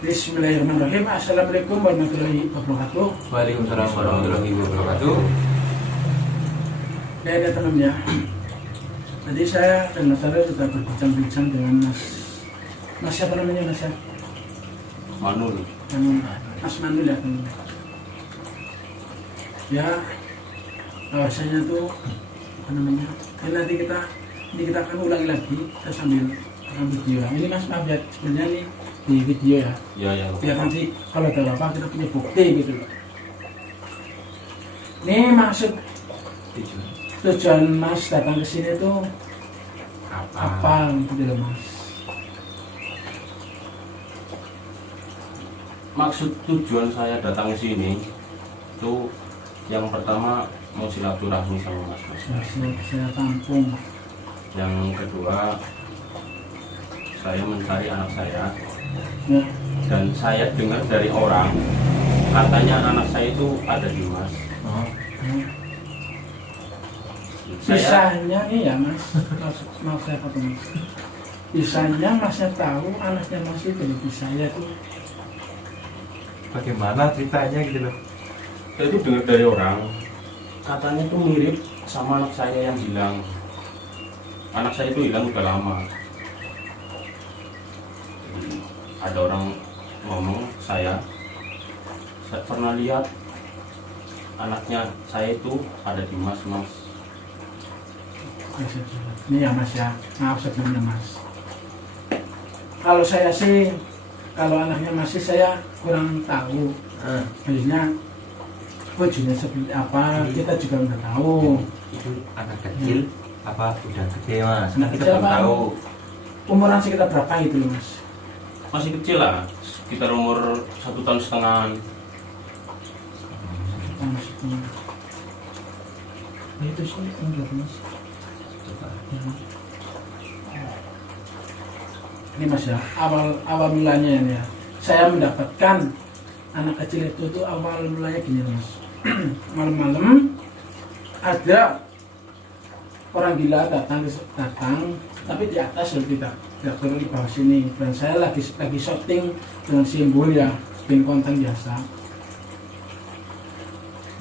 Bismillahirrahmanirrahim. Assalamualaikum warahmatullahi wabarakatuh. Waalaikumsalam warahmatullahi wabarakatuh. Ya teman-teman ya. Tadi saya dan Mas Aryo sudah berbincang-bincang dengan Mas siapa namanya Mas ya? Manul. Mas Manul ya teman. Ya bahwasanya tuh apa namanya? Nanti kita akan ulangi lagi, kita sambil video. Ini Mas maaf ya, sebenarnya nih di video ya. Ya. Biar nanti kalau ada apa kita punya bukti gitu loh. Ini maksud tujuan Mas datang ke sini tuh apa gitu loh Mas? Maksud tujuan saya datang ke sini itu yang pertama mau silaturahmi sama Mas. Saya tampung. Yang kedua saya mencari anak saya. Ya. Dan saya dengar dari orang katanya anak saya itu ada di Mas. Bisanya nih ya Mas, maaf saya potong Mas. Bisanya Masnya tahu anaknya Mas itu bisa ya tuh. Bagaimana ceritanya gitu loh? Saya itu dengar dari orang katanya itu mirip sama anak saya yang hilang. Anak saya itu hilang udah lama. Jadi, ada orang ngomong saya pernah lihat anaknya saya itu ada di Mas. Ini ya Mas ya, maaf sebelumnya Mas. Kalau saya sih, kalau anaknya masih saya kurang tahu. Maksudnya wujudnya seperti apa, kita juga nggak tahu. Itu anak kecil apa udah gede Mas? Anak Kita kecil belum apa? tahu. Umuran sekitar berapa itu loh Mas? Masih kecil lah, sekitar umur 1,5 tahun. Maksudnya itu sih enggak Mas. Ini Mas ya, awal mulanya ini ya. Saya mendapatkan anak kecil itu tuh awal mulanya gini Mas. Malam-malam ada orang gila datang, tapi di atas loh, tidak turun di bawah sini. Dan saya lagi shooting dengan simbol ya, spin konten biasa.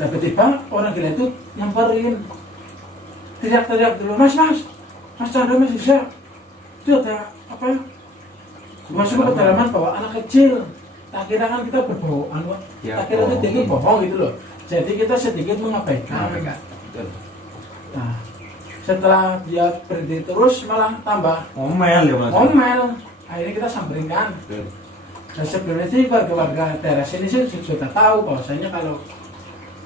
Tiba-tiba orang gila itu nyamperin, teriak-teriak dulu, Mas Chandra, Mas bisa. Itu ada apa ya? Masuk ke pedalaman bawa anak kecil. Tak kira kan kita berbohong, tak kira itu sedikit bohong gitu loh. Jadi kita sedikit mengabaikan. Nah, setelah dia berhenti terus malah tambah Ngomel ya Mas. ngomel. Akhirnya kita samperin kan. Dan sebelumnya sih warga daerah sini sih sudah tahu bahwasanya kalau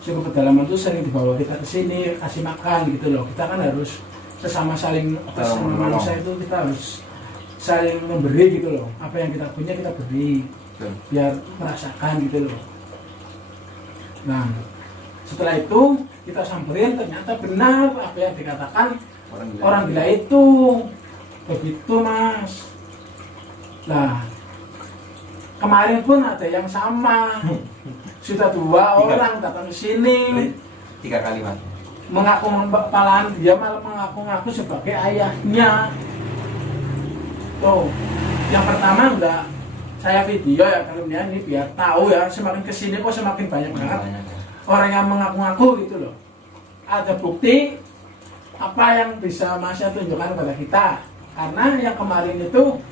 suku pedalaman itu sering dibawa kita ke sini kasih makan gitu loh. Kita kan harus sesama saling manusia itu kita harus saling memberi gitu loh. Apa yang kita punya kita beri biar merasakan gitu loh. Nah, setelah itu kita samperin, ternyata benar apa yang dikatakan orang gila itu. Begitu Mas. Nah, kemarin pun ada yang sama. Sudah 2 orang datang ke sini. 3 kali Mas. Mengaku malahan dia malah mengaku sebagai ayahnya. Tuh, yang pertama enggak saya video ya kalian ini biar tahu ya, semakin kesini kok semakin banyak banget orang yang mengaku-ngaku gitu loh. Ada bukti apa yang bisa Masnya tunjukkan kepada kita. Karena yang kemarin itu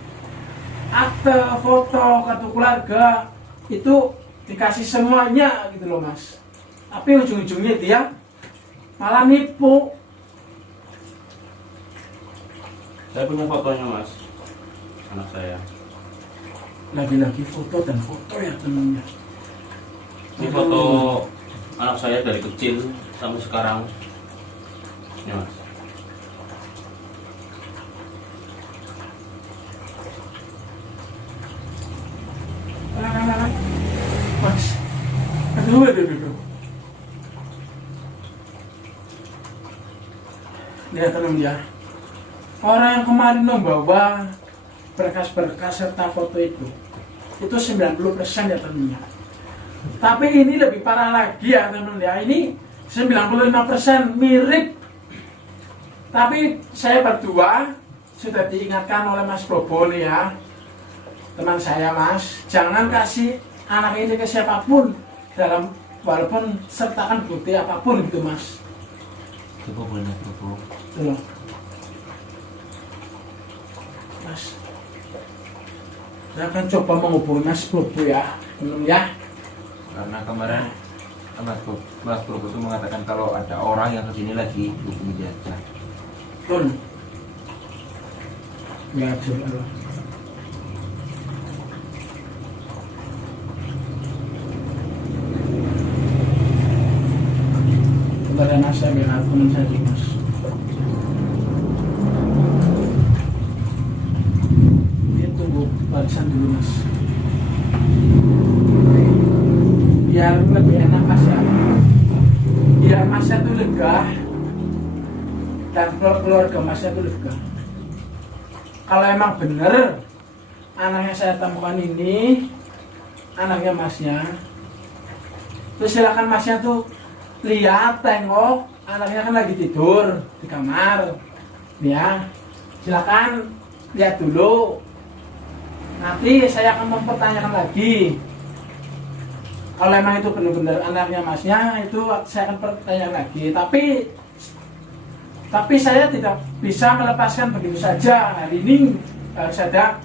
akte, foto, kartu keluarga itu dikasih semuanya gitu loh Mas. Tapi ujung-ujungnya dia malah nipu. Saya punya fotonya Mas, anak saya. Lagi-lagi foto dan foto ya temennya. Ini foto anak saya dari kecil sampai sekarang. Ini Mas. Mas, aduh. Lihat teman ya. Orang yang kemarin membawa berkas-berkas serta foto itu 90% ya temennya. Tapi ini lebih parah lagi ya teman ya. Ini 95% mirip. Tapi saya berdua sudah diingatkan oleh Mas Bobo nih ya. teman saya mas, jangan kasih anak ini ke siapapun dalam walaupun sertakan bukti apapun gitu mas. Coba boleh bro. Gitu loh. Mas, saya akan coba menghubungi Mas Bobo ya, belum ya? Karena kemarin Mas Bobo itu mengatakan kalau ada orang yang kesini lagi hubungi dia aja. Betul. Ya, coba. Kepada Mas saya bilang teman saya dulu Mas. Dia tunggu barisan dulu Mas. Biar lebih enak Mas ya. Biar Masnya tuh lega dan keluarga Masnya tuh lega. Kalau emang bener anaknya saya temukan ini anaknya Masnya, terus silakan Masnya tuh lihat, tengok anaknya kan lagi tidur di kamar ya, silakan lihat dulu, nanti saya akan mempertanyakan lagi. Kalau emang itu benar-benar anaknya Masnya, itu saya akan pertanyakan lagi, tapi saya tidak bisa melepaskan begitu saja. Hari ini harus ada,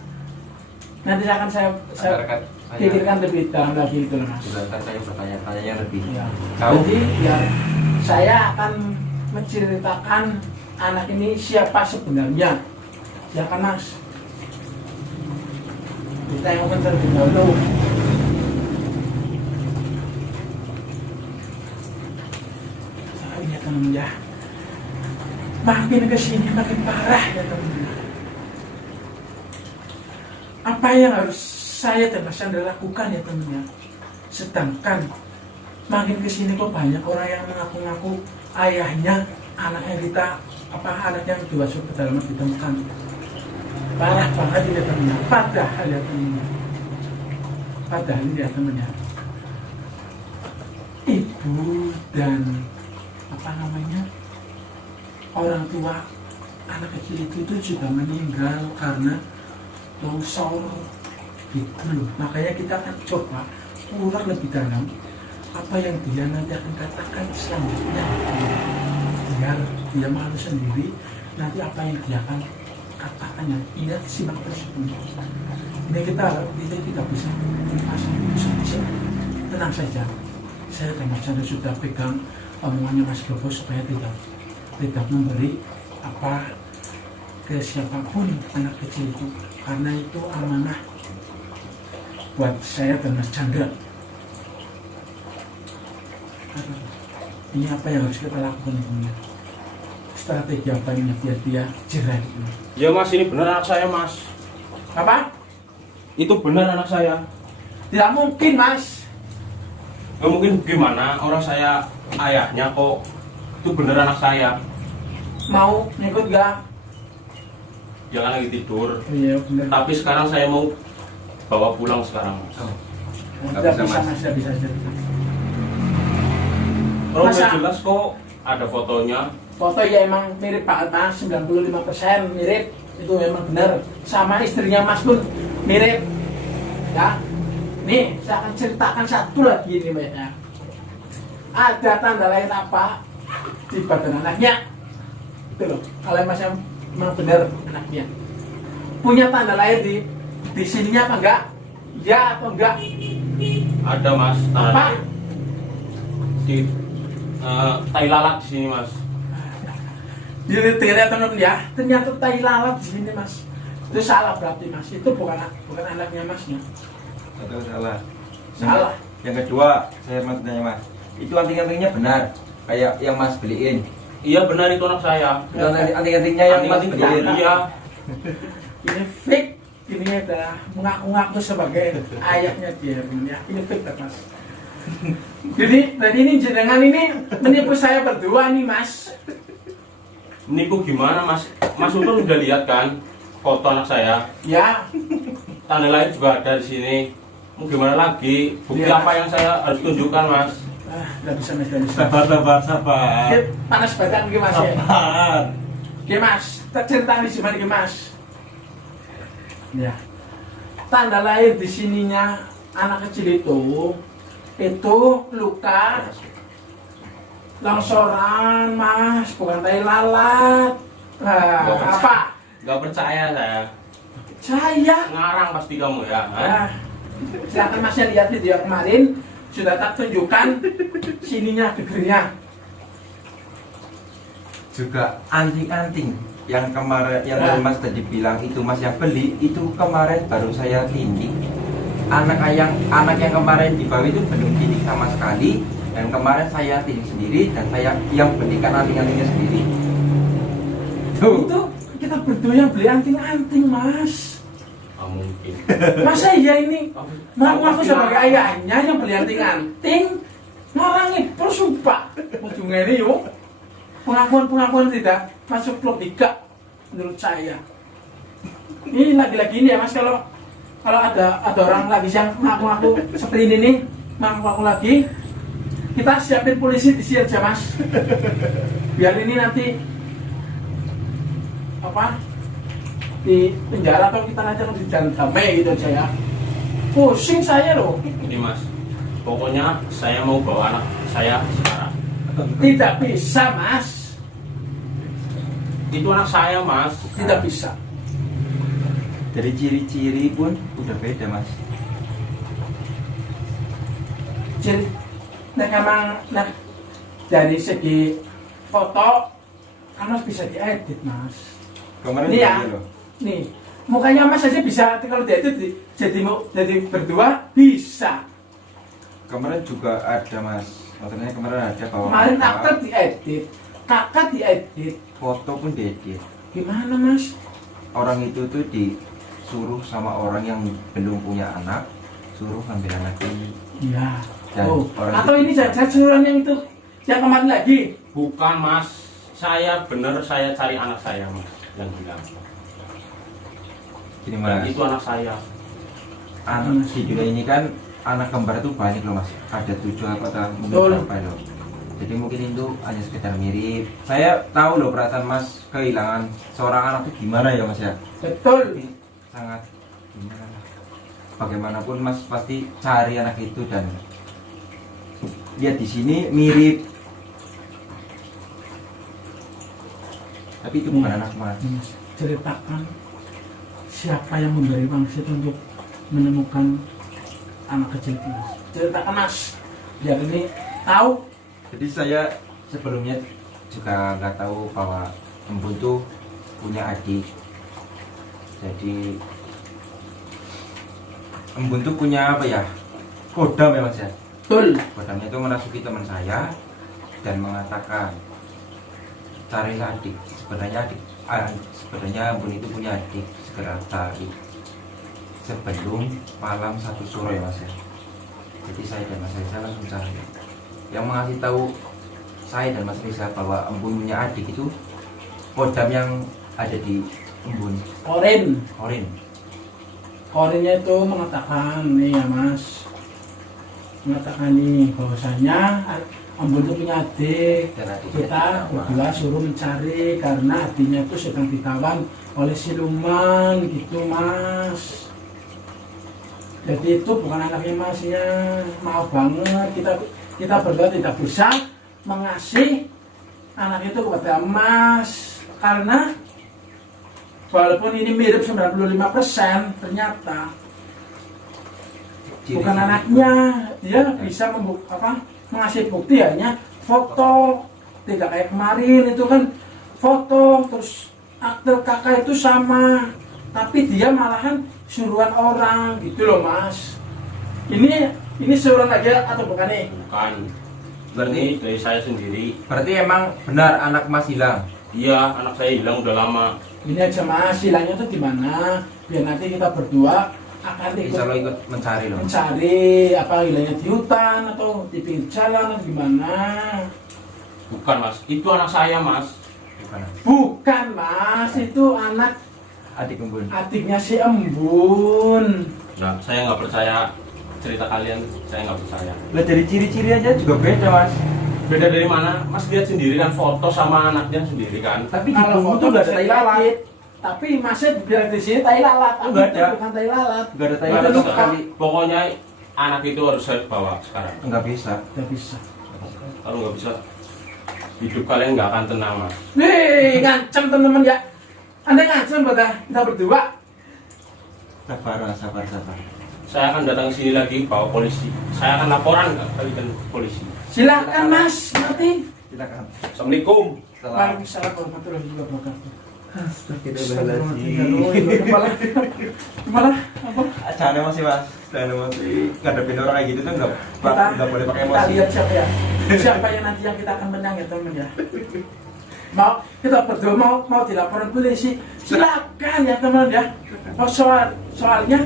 nanti akan saya pikirkan lebih dalam lagi itu Mas. Sedangkan saya bertanya-tanya yang lebih. Ya. Tahu? Jadi ya saya akan menceritakan anak ini siapa sebenarnya. Silakan Mas. Kita yang terlebih dahulu. Ya teman ya. Makin kesini makin parah ya teman. Apa yang harus saya dan Mas Chandra lakukan ya teman-teman. Sedangkan makin kesini kok banyak orang yang mengaku-ngaku ayahnya, anaknya kita, anak yang dimasuk ke dalam ditemukan. Parah banget ya teman-teman. Padahal ya teman-teman. Padahal ya teman-teman. Ibu dan orang tua anak kecil itu juga meninggal karena longsor gitu loh. Makanya kita akan coba ulas lebih dalam apa yang dia nanti akan katakan selanjutnya, biar dia malu sendiri nanti apa yang dia akan katakannya. Iya, simak tersebut. Ini kita tidak bisa pasang. Tenang saja, saya dan Mas Chandra sudah pegang omongannya Mas Bobo supaya tidak memberi apa ke siapapun anak kecil itu, karena itu amanah buat saya dan Mas Chandra. Ini apa yang harus kita lakukan teman? Strategi apa ini biar dia jerah gitu. Ya Mas, ini benar anak saya Mas. Apa? Itu benar anak saya. Tidak mungkin Mas. Nggak mungkin gimana, orang saya ayahnya kok. Itu benar anak saya. Mau ngikut gak? Jangan lagi tidur. Iya benar. Tapi sekarang saya mau bawa pulang sekarang Mas. Tidak bisa Mas, tidak bisa. Kalau Masa? jelas kok ada fotonya. Foto ya emang mirip banget Mas, 95% mirip. Itu memang benar. Sama istrinya Mas pun mirip. Ya. Nih, saya akan ceritakan satu lagi ini Mbak ya. Ada tanda lain apa di badan anaknya? Itu loh. Kalau Mas yang memang benar anaknya. Punya tanda lahir di sininya apa enggak? Ya atau enggak? Ada Mas. Apa? Di tai lalat di sini Mas. Jadi ternyata teman ya, ternyata tai lalat di sini Mas. Itu salah berarti Mas. Itu bukan anaknya Masnya. Atau salah. Salah. Yang kedua, saya mau tanya Mas, itu anting-antingnya benar kayak yang Mas beliin? Iya benar, itu anak saya. Itu anting-antingnya yang Mas beliin? Iya. Ini fake. Ini adalah mengaku-ngaku sebagai ayahnya dia. Ya, ini fake Mas. Jadi ini jenengan ini menipu saya berdua nih Mas. Nipu gimana Mas? Mas Utun udah lihat kan foto anak saya? Ya, Tanda lain juga ada di sini. Mau gimana lagi? Bukti Ya. apa yang saya harus tunjukkan Mas? nggak bisa Mas, nggak bisa. Sabar. Oke, panas badan ke Mas ya. Sabar. Oke Mas, cerita di sini ke Mas. Ya. tanda lahir di sininya anak kecil itu luka longsoran mas, bukan tai lalat. Apa? Gak percaya saya. Saya Ngarang pasti kamu ya. silakan mas ya lihat video kemarin, sudah tak tunjukkan sininya gegernya. Juga anting-anting yang kemarin yang tadi Mas tadi bilang itu Mas yang beli itu kemarin baru saya tindik. Anak yang kemarin dibawa itu belum tindik sama sekali, dan kemarin saya tindik sendiri dan saya yang belikan anting-antingnya sendiri. Itu kita berdua yang beli anting-anting mas. Gak mungkin. Masa iya ini aku sebagai ayahnya yang beli anting-anting ngarangi persumpah ujungnya ini yuk pengakuan tidak masuk logika menurut saya. Ini lagi-lagi ini ya mas, kalau ada orang lagi yang ngaku-ngaku seperti ini nih, ngaku-ngaku lagi, kita siapin polisi di sini aja mas, biar ini nanti apa di penjara atau kita nanti di jalan damai gitu aja ya. Pusing saya loh. Ini mas, pokoknya saya mau bawa anak saya sekarang. Tidak bisa mas, Itu anak saya mas. tidak bisa. Dari ciri-ciri pun udah beda Mas. Jadi memang dari segi foto kan mas bisa diedit mas. Kemarin Ini ya, tadi loh. nih mukanya mas aja bisa kalau diedit jadi berdua bisa. Kemarin juga ada Mas. Maksudnya kemarin ada bahwa Kemarin aktor diedit, kakak diedit. foto pun diedit. Gimana mas? Orang itu tuh disuruh sama orang yang belum punya anak, suruh ngambil anak ini. Iya. Dan Oh, orang atau ini jajuran yang itu yang kemarin lagi. Bukan mas, saya cari anak saya mas yang bilang. Gini Dan Mas, itu anak saya. anak di dunia ini kan anak kembar itu banyak loh Mas. Ada 7 atau mungkin Betul. berapa loh. Jadi mungkin itu hanya sekedar mirip. Saya tahu loh perasaan Mas kehilangan seorang anak itu gimana ya Mas ya. Betul. Tapi sangat gimana lah. Bagaimanapun Mas pasti cari anak itu dan lihat di sini mirip. Tapi itu bukan anak Mas. Ceritakan siapa yang memberi wangsit untuk menemukan anak kecil itu mas. Ceritakan mas, biar ini tahu. Jadi saya sebelumnya juga nggak tahu bahwa Embun tuh punya adik. Jadi Embun tuh punya apa ya? Kodam ya Mas ya. Betul. Kodamnya itu merasuki teman saya dan mengatakan carilah adik. Sebenarnya Embun itu punya adik, segera cari sebelum malam 1 sore ya Mas ya. Jadi saya dan Mas Reza langsung cari. Yang mengasih tahu saya dan Mas Reza bahwa Embun punya adik itu kodam yang ada di Embun, Orin. Korinnya itu mengatakan nih ya mas, mengatakan nih bahwasanya Embun itu punya adik. Dan adiknya Kita ditawan. berdua suruh mencari karena adiknya itu sedang ditawan oleh siluman gitu mas. Jadi itu bukan anaknya mas ya, maaf banget kita berdua tidak bisa mengasih anak itu kepada mas karena walaupun ini mirip 95% ternyata Ciri-ciri bukan anaknya. Dia bisa mengasih bukti hanya foto, tidak kayak kemarin itu kan foto terus akte kakak itu sama, tapi dia malahan suruhan orang gitu loh mas. Ini suruhan aja atau bukan nih? Bukan. Berarti Ini dari saya sendiri. berarti emang benar anak Mas hilang. Iya, anak saya hilang udah lama. Ini aja mas, silangnya tuh di mana? Biar nanti kita berdua akan Insya Allah ikut mencari loh. mencari apa hilangnya di hutan atau di pinggir jalan atau gimana. Bukan mas, itu anak saya mas. Bukan Bukan mas, itu anak adik Embun. adiknya si Embun. Nah, saya nggak percaya cerita kalian, saya nggak percaya. Lah dari ciri-ciri aja juga beda Mas. Beda dari mana? Mas lihat sendiri kan foto sama anaknya sendiri kan. Tapi di Kalau buku foto tuh nggak ada bisa tai lalat. diedit, tapi masih biar di sini tai lalat. Enggak ada. Bukan tai lalat. Enggak ada tai Itu lalat luka. sekali. Pokoknya anak itu harus saya bawa sekarang. Enggak bisa. Nggak bisa. Kalau nggak bisa, hidup kalian nggak akan tenang, Mas. Nih, ngancam teman-teman ya. Anda ngancam pada kita berdua. Sabar, sabar. Saya akan datang sini lagi bawa polisi. Saya akan laporan ke kalian polisi. Silakan Mas, nanti. Silakan. Assalamualaikum. Waalaikumsalam warahmatullahi wabarakatuh. Astagfirullahaladzim. Malah apa? Jangan emosi mas, jangan emosi. Ngadepin orang kayak gitu tuh nggak boleh pakai Kita emosi. lihat siapa ya. Siapa yang nanti yang kita akan menang ya teman ya. Mau kita berdua mau dilaporin polisi, silakan ya teman ya. Soalnya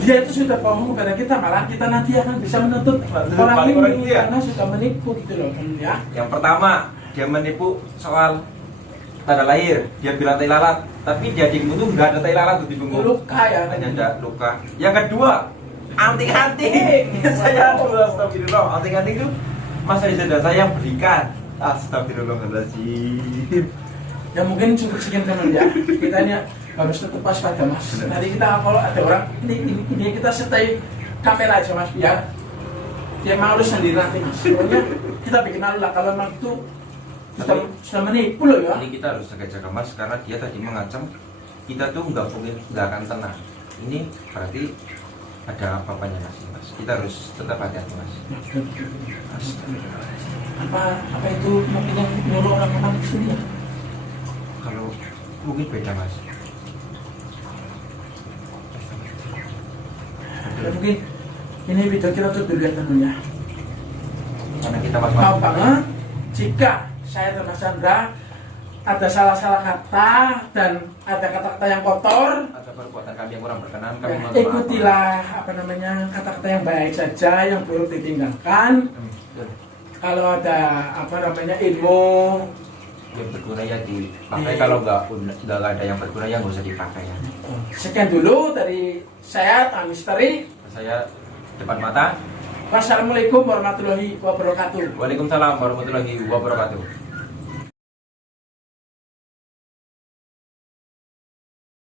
dia itu sudah bohong kepada kita, malah kita nanti akan bisa menuntut orang ini karena sudah menipu gitu loh teman ya. Yang pertama dia menipu soal tanda lahir, dia bilang tai lalat, tapi di adikmu tuh nggak ada tai lalat tuh di punggung. Luka ya. Hanya ada luka. Yang kedua, anting-anting. Saya astagfirullah, anting-anting itu masa ibadah saya yang berikan. Astagfirullahaladzim. Ya mungkin cukup sekian teman ya. Kita ini harus tetap waspada mas. Nanti kita kalau ada orang ini kita sertai kamera aja mas biar dia malu sendiri nanti mas. Pokoknya kita bikin malu lah kalau memang itu sudah menipu loh ya. Ini kita harus jaga-jaga mas karena dia tadi mengancam kita tuh nggak mungkin nggak akan tenang. Ini berarti ada apa-apanya mas. Kita harus tetap hati-hati mas. Apa itu mungkin yang nyuruh orang-orang ke sini ya? Kalau mungkin beda mas. Ya mungkin ini video kita tuh dulu ya temennya. Karena kita mas. Maaf banget jika saya dan Mas Chandra ada salah-salah kata dan ada kata-kata yang kotor. Ada perbuatan kami yang kurang berkenan, kami mohon maaf. Ikutilah kata-kata yang baik saja, yang buruk ditinggalkan. Kalau ada ilmu Yang berguna ya dipakai, kalau nggak ada yang berguna ya nggak usah dipakai ya. sekian dulu dari saya Pak Misteri. Saya depan mata. Wassalamualaikum warahmatullahi wabarakatuh. Waalaikumsalam warahmatullahi wabarakatuh.